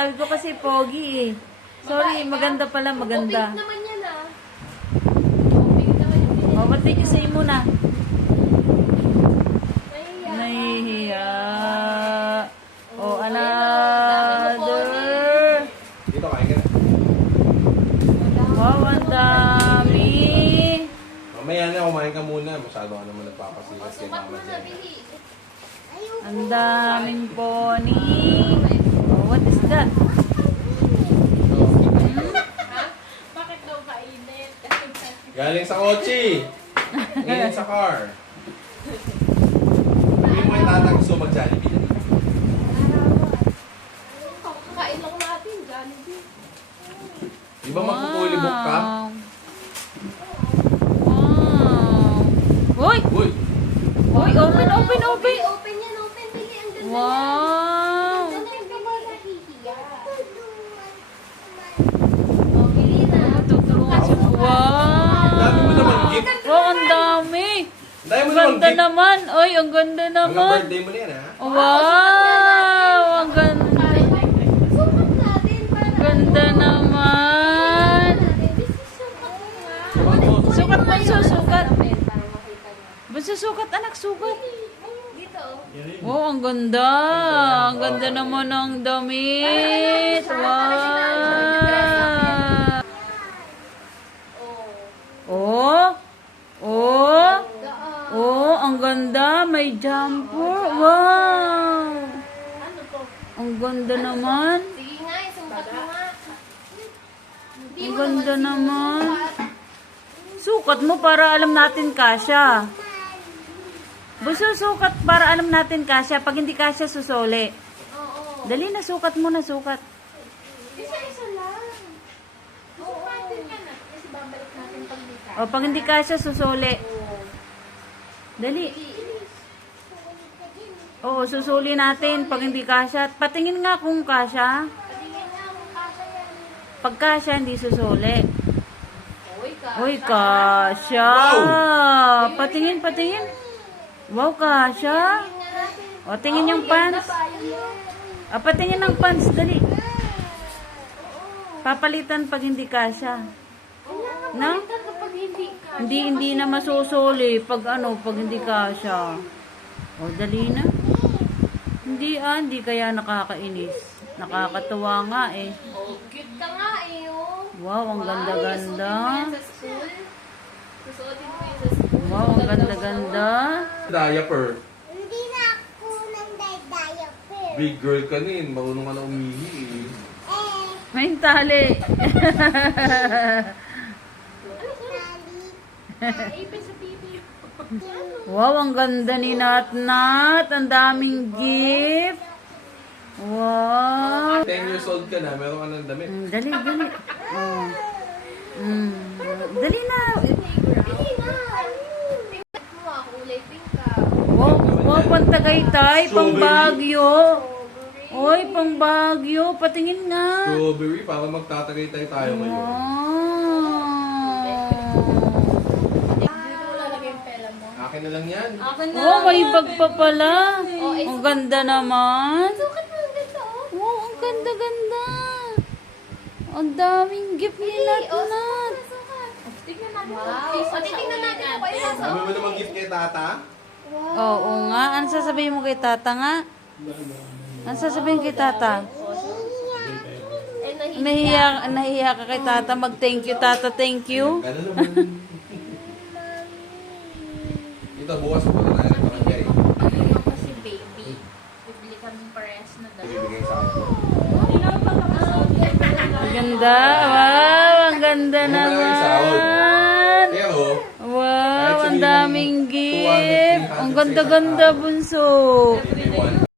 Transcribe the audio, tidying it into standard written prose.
sabi ko kasi pogi eh. Sorry, maganda pala, maganda. Pink naman yan ah. Pink naman yung pinili. O, ba't you say muna? Nahiya. Nahihiya. O, Ayan, another. Dito, kain ka na. Wow, ang dami. Mamaya na, kumain ka muna. Masyado ka naman nagpapasilas kay Sukat mo Mama na, Jenny. Bihi. Ang daming pony. Oh, what is that? Bakit daw kainit? Galing sa kotse. Ngayon sa car. Hindi mo yung tatang gusto mag-Jollibee. Kakain lang natin, Jollibee. Di ba magpupulibok ka? Wow. Uy! Uy! Uy, open, open, open. Open yan, open. Bili, ang ganda yan. Wow. Ang ganda yung baba nahihiya. O, bili na. Wow. Dami mo naman gift. Wow, ang dami. Dami mo Ang naman ganda gift. naman. Oy, ang ganda Mga naman. birthday mo na yan, ha? Wow. Ang ganda. Sukat natin para Ganda naman. This is sukat mo nga. Sukat man, susukat. Para makita niyo. Ba't susukat, anak, sukat? Dito. Wow, ang ganda. Ang ganda naman ng damit. Wow. Oh. Oh. Daan. Oh, ang ganda. May jumper. Wow. Ano to? Ang ganda naman. Sige nga, sukat mo nga. Hindi Ang mo ganda naman. sinusukat. Sukat mo para alam natin kasya. Basta sukat para alam natin kasya. Pag hindi kasya, susole. Oo. Dali na, sukat mo na, sukat. Isa-isa lang. Sukatin ka na. Kasi babalik natin pag di ka. O, pag hindi kasya, susole. Dali. Oo, susuli natin pag hindi kasya. Patingin nga kung kasya. Patingin nga kung kasha yan. Pag kasya, hindi susuli. Uy, kasha. Uy, kasya. Wow! Patingin, patingin. Wow, kasya. Tingnan natin. O, tingin yung pants. Patingin ng pants, dali. Papalitan pag hindi kasya. No? Kapag hindi ka. Hindi na masusuli pag pag hindi kasya. O, dali na. Hindi kaya nakakainis. Nakakatuwa nga eh. Oh, cute ka nga eh, oh. Wow, ang ganda-ganda. Susuotin mo yan sa school. Susuotin mo yan sa school. Wow, ang ganda-ganda. Diaper. Hindi na ako ng diaper. Big girl ka nin. Marunong ka na umihi, eh. May tali. Ipin sa pipi. Wow, ang ganda ni Nat. Ang daming gift. Wow. 10 years old ka na, meron ka ng damit. Dali, dali. Oh. Dali na. Hindi na. Tingnan mo ah, kulay pink ka. Wow, wow, pantagaytay, pang Baguio. Oy, pang Baguio. Patingin nga. Strawberry, para magtatagaytay tayo ngayon. Wow. Dito mo lalagay yung pela mo. Akin na lang yan. Akin na. Oh, may bag pa pala. Oh, Ang ganda naman. Sukat mo ang ganda oh. Wow, ang ganda-ganda. Ang daming gift ni Nat. Sukat. Tingnan natin. Wow. Tingnan natin kung kayo sa Dami mo namang gift kay tata. Oo nga. Ano sasabihin mo kay tata nga? Ano sasabihin kay tata? Nahiya ka kay tata. Mag-thank you, tata. Thank you. Gano'n naman. Ito, bukas po na tayo ng barangay. Ano kasi baby. Bibili kami pares na dalawa. Bibigay sa akin. Ang ganda. Wow, ang ganda Ano ba lang yung sahod? naman. Pero, Wow, ang sabihin daming mong 200, gift. Ang ganda-ganda, bunso. 21.